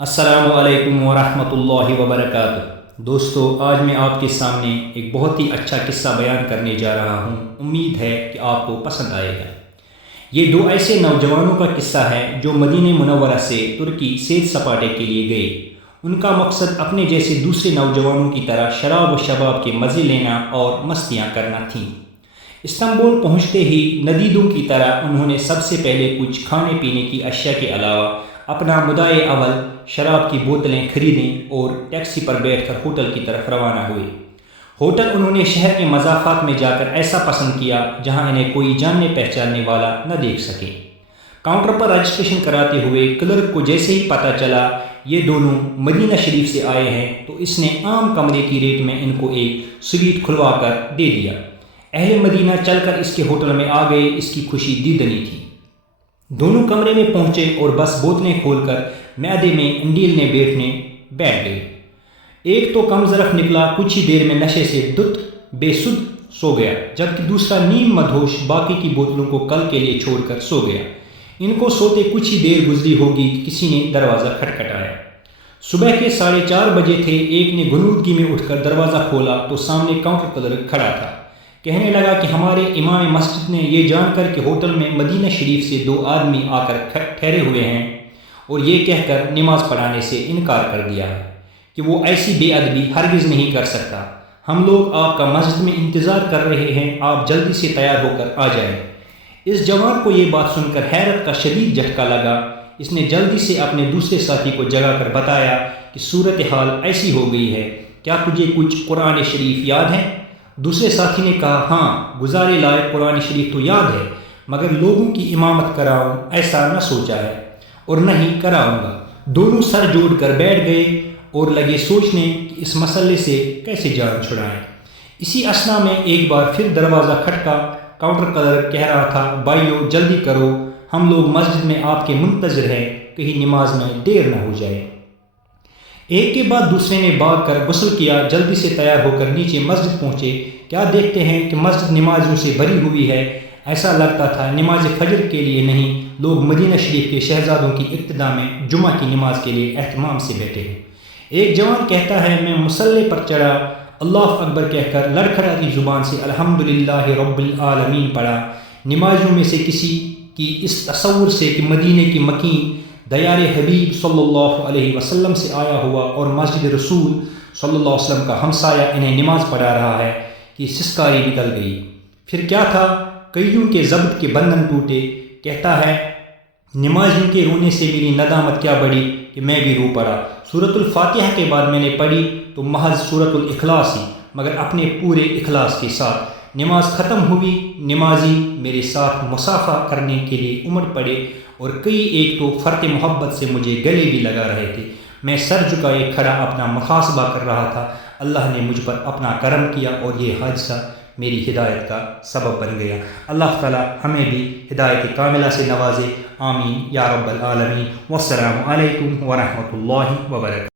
السلام علیکم ورحمۃ اللہ وبرکاتہ۔ دوستو، آج میں آپ کے سامنے ایک بہت ہی اچھا قصہ بیان کرنے جا رہا ہوں۔ امید ہے کہ آپ کو پسند آئے گا۔ یہ دو ایسے نوجوانوں کا قصہ ہے جو مدینہ منورہ سے ترکی سیر سپاٹے کے لیے گئے۔ ان کا مقصد اپنے جیسے دوسرے نوجوانوں کی طرح شراب و شباب کے مزے لینا اور مستیاں کرنا تھیں۔ استنبول پہنچتے ہی ندیدوں کی طرح انہوں نے سب سے پہلے کچھ کھانے پینے کی اشیاء کے علاوہ اپنا مدعے اول شراب کی بوتلیں خریدیں اور ٹیکسی پر بیٹھ کر ہوٹل کی طرف روانہ ہوئے۔ ہوٹل انہوں نے شہر کے مضافات میں جا کر ایسا پسند کیا جہاں انہیں کوئی جاننے پہچاننے والا نہ دیکھ سکے۔ کاؤنٹر پر رجسٹریشن کراتے ہوئے کلرک کو جیسے ہی پتہ چلا یہ دونوں مدینہ شریف سے آئے ہیں تو اس نے عام کمرے کی ریٹ میں ان کو ایک سویٹ کھلوا کر دے دیا۔ اہل مدینہ چل کر اس کے ہوٹل میں آ گئے، اس کی خوشی دیدنی تھی۔ دونوں کمرے میں پہنچے اور بس بوتلیں کھول کر معدے میں انڈیلنے بیٹھ گئے۔ ایک تو کم ظرف نکلا، کچھ ہی دیر میں نشے سے بے سدھ سو گیا، جبکہ دوسرا نیم مدہوش باقی کی بوتلوں کو کل کے لیے چھوڑ کر سو گیا۔ ان کو سوتے کچھ ہی دیر گزری ہوگی کہ کسی نے دروازہ کھٹکھٹایا۔ صبح کے 4:30 بجے تھے۔ ایک نے غنودگی میں اٹھ کر دروازہ کھولا تو سامنے کاؤنٹر کلرک کھڑا تھا۔ کہنے لگا کہ ہمارے امام مسجد نے یہ جان کر کہ ہوٹل میں مدینہ شریف سے 2 آدمی آ کر ٹھہرے ہوئے ہیں اور یہ کہہ کر نماز پڑھانے سے انکار کر دیا ہے کہ وہ ایسی بے ادبی ہرگز نہیں کر سکتا۔ ہم لوگ آپ کا مسجد میں انتظار کر رہے ہیں، آپ جلدی سے تیار ہو کر آ جائیں۔ اس جوان کو یہ بات سن کر حیرت کا شدید جھٹکا لگا۔ اس نے جلدی سے اپنے دوسرے ساتھی کو جگا کر بتایا کہ صورتحال ایسی ہو گئی ہے، کیا تجھے کچھ قرآن شریف یاد ہے؟ دوسرے ساتھی نے کہا، ہاں، گزارے لائق قرآن شریف تو یاد ہے، مگر لوگوں کی امامت کراؤں ایسا نہ سوچا ہے اور نہ ہی کراؤں گا۔ دونوں سر جوڑ کر بیٹھ گئے اور لگے سوچنے کہ اس مسئلے سے کیسے جان چھڑائیں۔ اسی اثنا میں ایک بار پھر دروازہ کھٹکا۔ کاؤنٹر کلرک کہہ رہا تھا، بھائیو جلدی کرو، ہم لوگ مسجد میں آپ کے منتظر ہیں، کہیں نماز میں دیر نہ ہو جائے۔ ایک کے بعد دوسرے نے بھاگ کر غسل کیا، جلدی سے تیار ہو کر نیچے مسجد پہنچے۔ کیا دیکھتے ہیں کہ مسجد نمازیوں سے بھری ہوئی ہے۔ ایسا لگتا تھا نماز فجر کے لیے نہیں، لوگ مدینہ شریف کے شہزادوں کی ابتدا میں جمعہ کی نماز کے لیے اہتمام سے بیٹھے ہیں۔ ایک جوان کہتا ہے، میں مصلی پر چڑھا، اللہ اکبر کہہ کر لڑکھڑاتی زبان سے الحمدللہ رب العالمین پڑھا۔ نمازیوں میں سے کسی کی اس تصور سے کہ مدینہ کی مکین دیار حبیب صلی اللہ علیہ وسلم سے آیا ہوا اور مسجد رسول صلی اللہ علیہ وسلم کا ہمسایہ انہیں نماز پڑھا رہا ہے کہ سسکاری نکل گئی۔ پھر کیا تھا، کئیوں کے ضبط کے بندھن ٹوٹے۔ کہتا ہے، نمازیوں کے رونے سے میری ندامت کیا بڑھی کہ میں بھی رو پڑا۔ سورۃ الفاتحہ کے بعد میں نے پڑھی تو محض سورۃ الاخلاص ہی، مگر اپنے پورے اخلاص کے ساتھ۔ نماز ختم ہوئی، نمازی میرے ساتھ مصافحہ کرنے کے لیے امڑ پڑے اور کئی ایک تو فرط محبت سے مجھے گلے بھی لگا رہے تھے۔ میں سر جھکائے کھڑا اپنا محاسبہ کر رہا تھا۔ اللہ نے مجھ پر اپنا کرم کیا اور یہ حادثہ میری ہدایت کا سبب بن گیا۔ اللہ تعالی ہمیں بھی ہدایت کاملہ سے نوازے، آمین یا رب العالمین۔ والسلام علیکم ورحمۃ اللہ وبرکاتہ۔